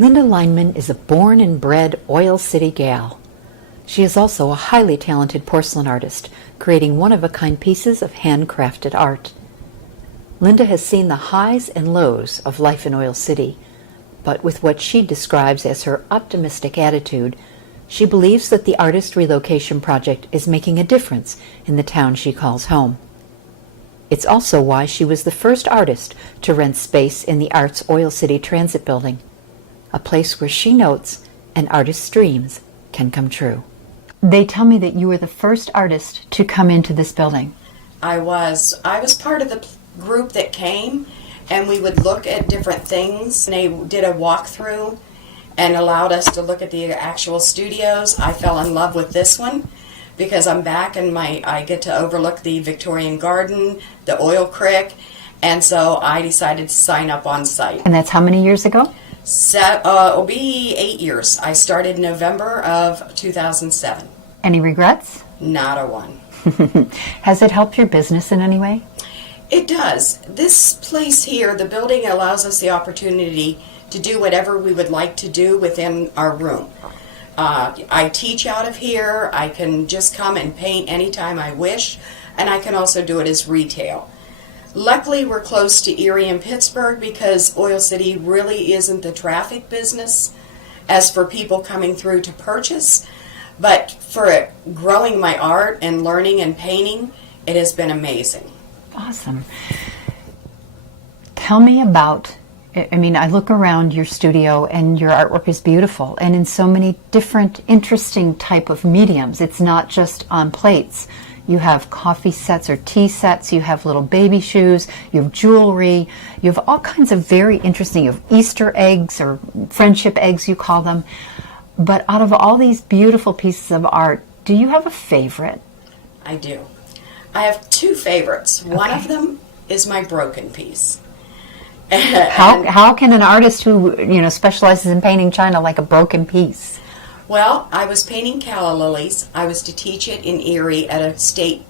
Linda Lineman is a born and bred Oil City gal. She is also a highly talented porcelain artist, creating one-of-a-kind pieces of handcrafted art. Linda has seen the highs and lows of life in Oil City, but with what she describes as her optimistic attitude, she believes that the artist relocation project is making a difference in the town she calls home. It's also why she was the first artist to rent space in the Arts Oil City Transit Building, a place where she notes an artist's dreams can come true. They tell me that you were the first artist to come into this building. I was part of the group that came, and we would look at different things. They did a walkthrough and allowed us to look at the actual studios. I fell in love with this one because I'm back and I get to overlook the Victorian Garden, the oil creek, and so I decided to sign up on site. And that's how many years ago? It'll be 8 years. I started November of 2007. Any regrets? Not a one. Has it helped your business in any way? It does. This place here, the building, allows us the opportunity to do whatever we would like to do within our room. I teach out of here. I can just come and paint anytime I wish, and I can also do it as retail. Luckily, we're close to Erie and Pittsburgh because Oil City really isn't the traffic business as for people coming through to purchase. But for growing my art and learning and painting, it has been amazing. Awesome. Tell me about, I look around your studio and your artwork is beautiful and in so many different interesting type of mediums. It's not just on plates. You have coffee sets or tea sets, you have little baby shoes, you have jewelry, you have all kinds of very interesting, you have Easter eggs or friendship eggs you call them. But out of all these beautiful pieces of art, do you have a favorite? I do. I have two favorites. Okay. One of them is my broken piece. How can an artist who specializes in painting china like a broken piece? Well, I was painting calla lilies. I was to teach it in Erie at a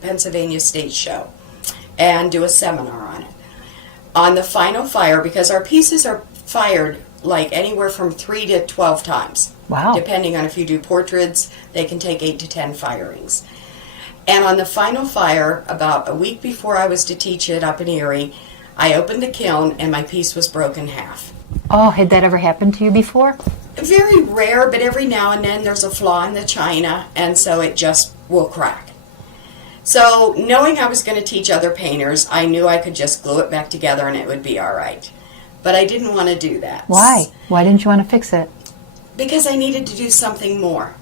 Pennsylvania state show and do a seminar on it. On the final fire, because our pieces are fired like anywhere from 3 to 12 times. Wow. Depending on if you do portraits, they can take 8 to 10 firings. And on the final fire, about a week before I was to teach it up in Erie, I opened the kiln and my piece was broken half. Oh, had that ever happened to you before? Very rare, but every now and then there's a flaw in the china, and so it just will crack. So, knowing I was going to teach other painters, I knew I could just glue it back together and it would be all right. But I didn't want to do that. Why? Why didn't you want to fix it? Because I needed to do something more.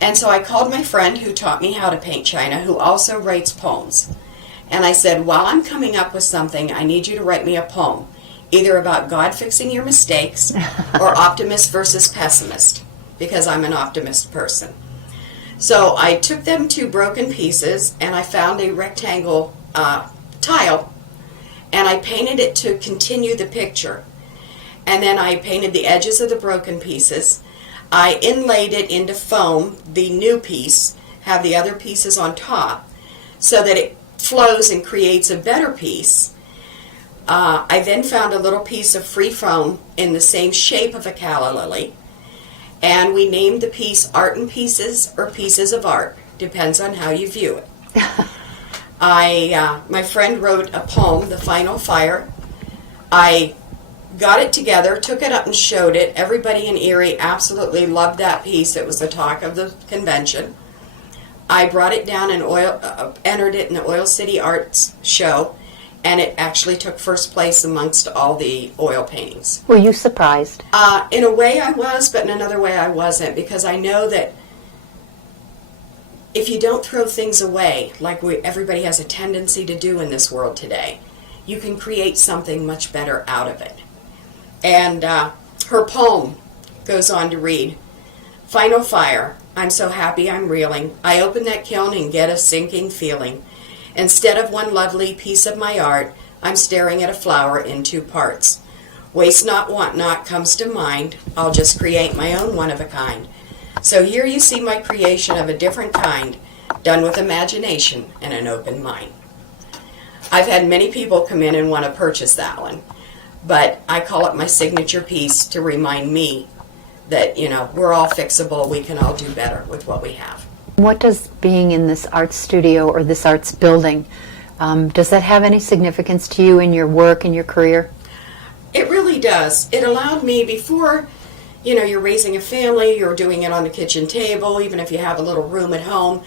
And so I called my friend who taught me how to paint china, who also writes poems. And I said, while I'm coming up with something, I need you to write me a poem, either about God fixing your mistakes or optimist versus pessimist, because I'm an optimist person. So I took them two broken pieces and I found a rectangle tile and I painted it to continue the picture. And then I painted the edges of the broken pieces. I inlaid it into foam, the new piece, have the other pieces on top, so that it flows and creates a better piece. I then found a little piece of free foam in the same shape of a calla lily, and we named the piece Art in Pieces or Pieces of Art. Depends on how you view it. My friend wrote a poem, The Final Fire. I got it together, took it up and showed it. Everybody in Erie absolutely loved that piece. It was the talk of the convention. I brought it down and entered it in the Oil City Arts show, and it actually took first place amongst all the oil paintings. Were you surprised? In a way I was, but in another way I wasn't, because I know that if you don't throw things away, like everybody has a tendency to do in this world today, you can create something much better out of it. And her poem goes on to read, Final Fire, I'm so happy I'm reeling. I open that kiln and get a sinking feeling. Instead of one lovely piece of my art, I'm staring at a flower in two parts. Waste not, want not comes to mind. I'll just create my own one of a kind. So here you see my creation of a different kind, done with imagination and an open mind. I've had many people come in and want to purchase that one. But I call it my signature piece to remind me that, we're all fixable. We can all do better with what we have. What does being in this art studio or this arts building, does that have any significance to you in your work and your career? It really does. It allowed me before, you're raising a family, you're doing it on the kitchen table, even if you have a little room at home,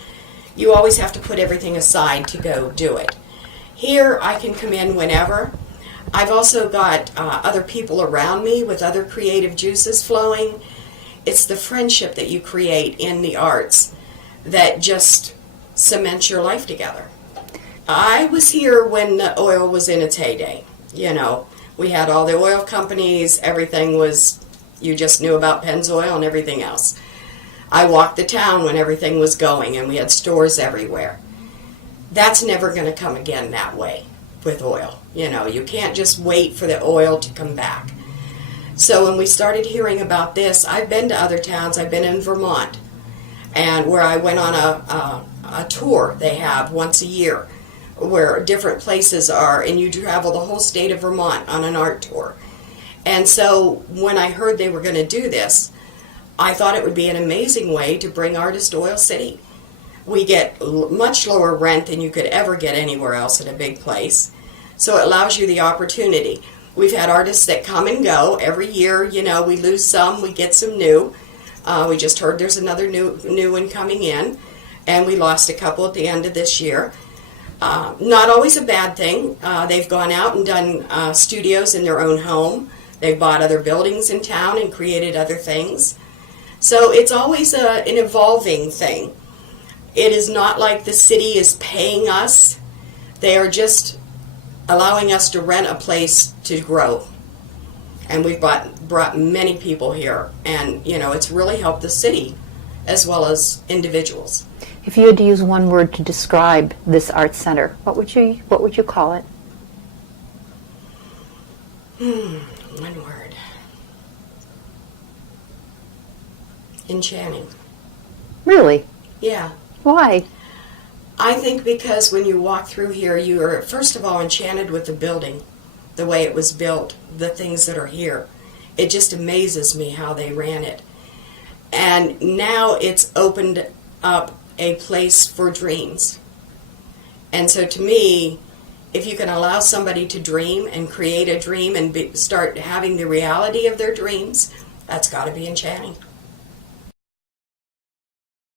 you always have to put everything aside to go do it. Here, I can come in whenever. I've also got other people around me with other creative juices flowing. It's the friendship that you create in the arts that just cements your life together. I was here when the oil was in its heyday. We had all the oil companies, everything was, you just knew about Pennzoil and everything else. I walked the town when everything was going and we had stores everywhere. That's never going to come again that way with oil. You can't just wait for the oil to come back. So when we started hearing about this, I've been to other towns. I've been in Vermont, and where I went on a tour they have once a year where different places are, and you travel the whole state of Vermont on an art tour. And so when I heard they were going to do this, I thought it would be an amazing way to bring artists to Oil City. We get much lower rent than you could ever get anywhere else in a big place. So it allows you the opportunity. We've had artists that come and go every year. We lose some, we get some new. We just heard there's another new one coming in, and we lost a couple at the end of this year. Not always a bad thing. They've gone out and done studios in their own home. They've bought other buildings in town and created other things. So it's always an evolving thing. It is not like the city is paying us. They are just allowing us to rent a place to grow. And we've brought many people here. And, it's really helped the city as well as individuals. If you had to use one word to describe this art center, what would you call it? One word. Enchanting. Really? Yeah. Why? I think because when you walk through here, you are first of all enchanted with the building, the way it was built, the things that are here. It just amazes me how they ran it. And now it's opened up a place for dreams. And so to me, if you can allow somebody to dream and create a dream and start having the reality of their dreams, that's got to be enchanting.